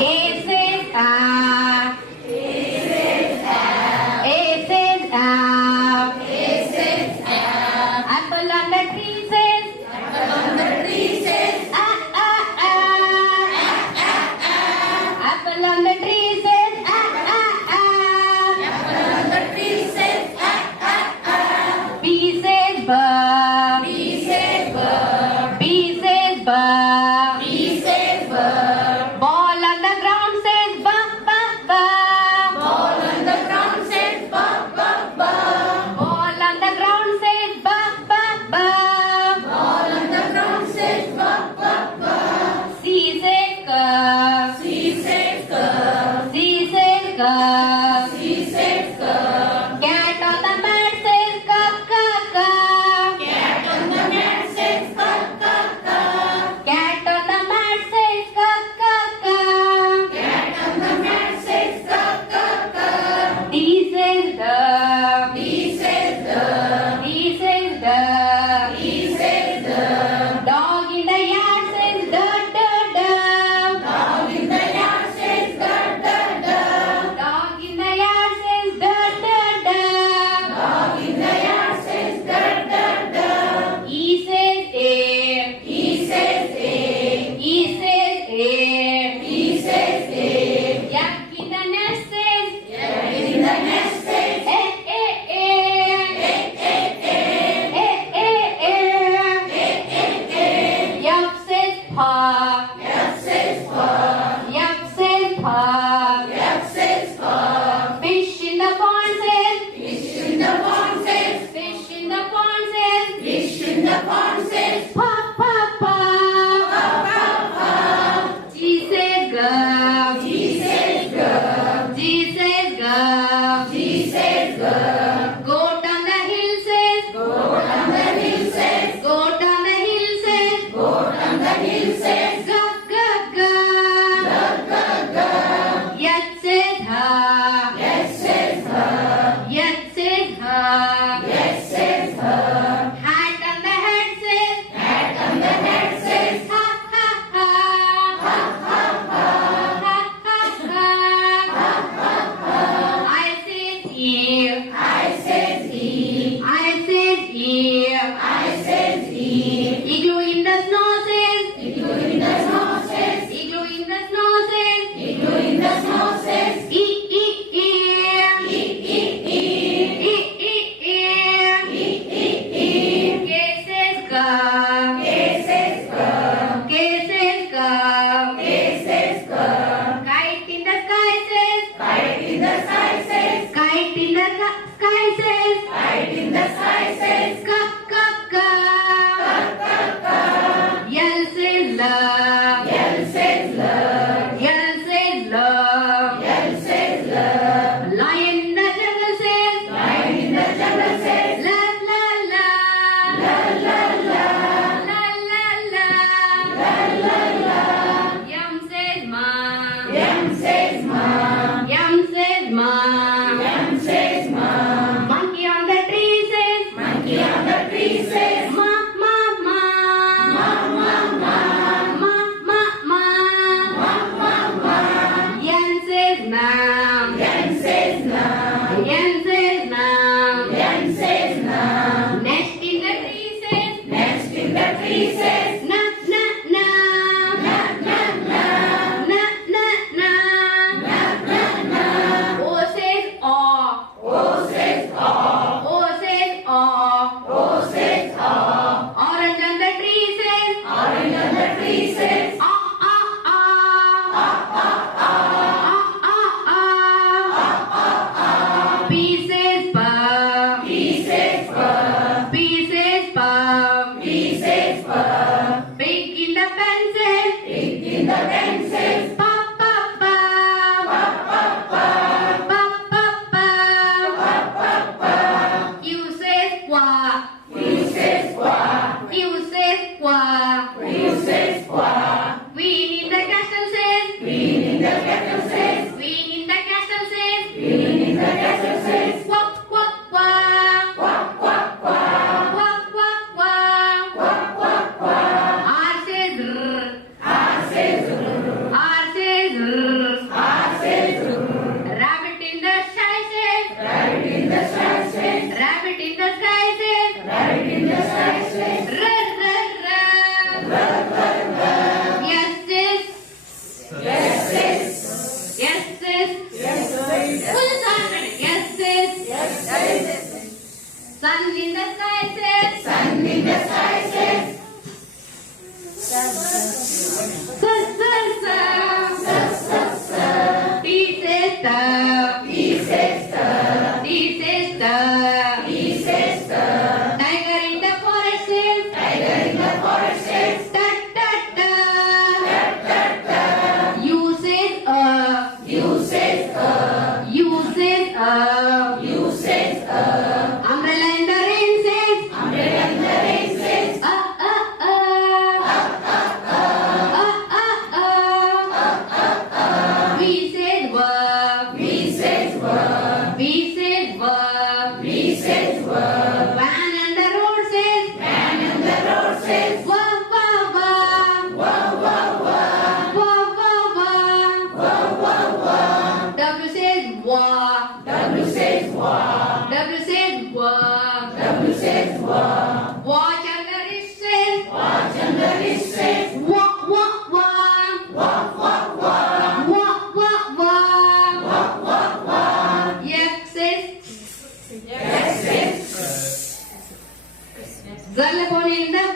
A says A. A says A. A says A. Apple on the tree says. Apple on the tree says. A. Apple on the tree says. A. Apple on the tree says. A. B says B. B says B. B says B. B says B. Ball on the ground says B. B. B. Ball on the ground says B. B. B. Ball on the ground says B. B. B. Ball on the ground says B. B. B. C says C. C says C. C says C. C says C. Cat on the mat says C. C. C. Cat on the mat says C. C. C. Cat on the mat says C. C. C. Cat on the mat says C. C. C. D says the. D says the. D says the. D says the. Dog in the yard says the. Dog in the yard says the. Dog in the yard says the. Dog in the yard says the. E says A. E says A. E says A. E says A. Yak in the nest says. Yak in the nest says. A. A. A. A. A. A. A. A. A. A. Yup says paw. Yup says paw. Yup says paw. Yup says paw. Fish in the pond says. Fish in the pond says. Fish in the pond says. Fish in the pond says. Pa pa pa. Pa pa pa. G says go. G says go. G says go. G says go. Goat on the hill says. Goat on the hill says. Goat on the hill says. Goat on the hill says. Go go go. Go go go. Yet says ha. Yet says ha. Yet says ha. Yet says ha. Hat on the head says. Hat on the head says. Ha ha ha. Ha ha ha. Ha ha ha. Ha ha ha. I says ear. I says ear. I says ear. I says ear. Igloo in the snow says. Igloo in the snow says. Igloo in the snow says. Igloo in the snow says. E e ear. E e ear. E e ear. E e ear. K says ka. K says ka. K says ka. K says ka. Kite in the sky says. Kite in the sky says. Kite in the sky says. Kite in the sky says. Ka ka ka. Ka ka ka. Yell says love. Yell says love. Yell says love. Yell says love. Lion in the jungle says. Lion in the jungle says. La la la. La la la. La Watch on the wrist. Walk, walk, walk. Walk, walk, walk. X says. Zalla phone in the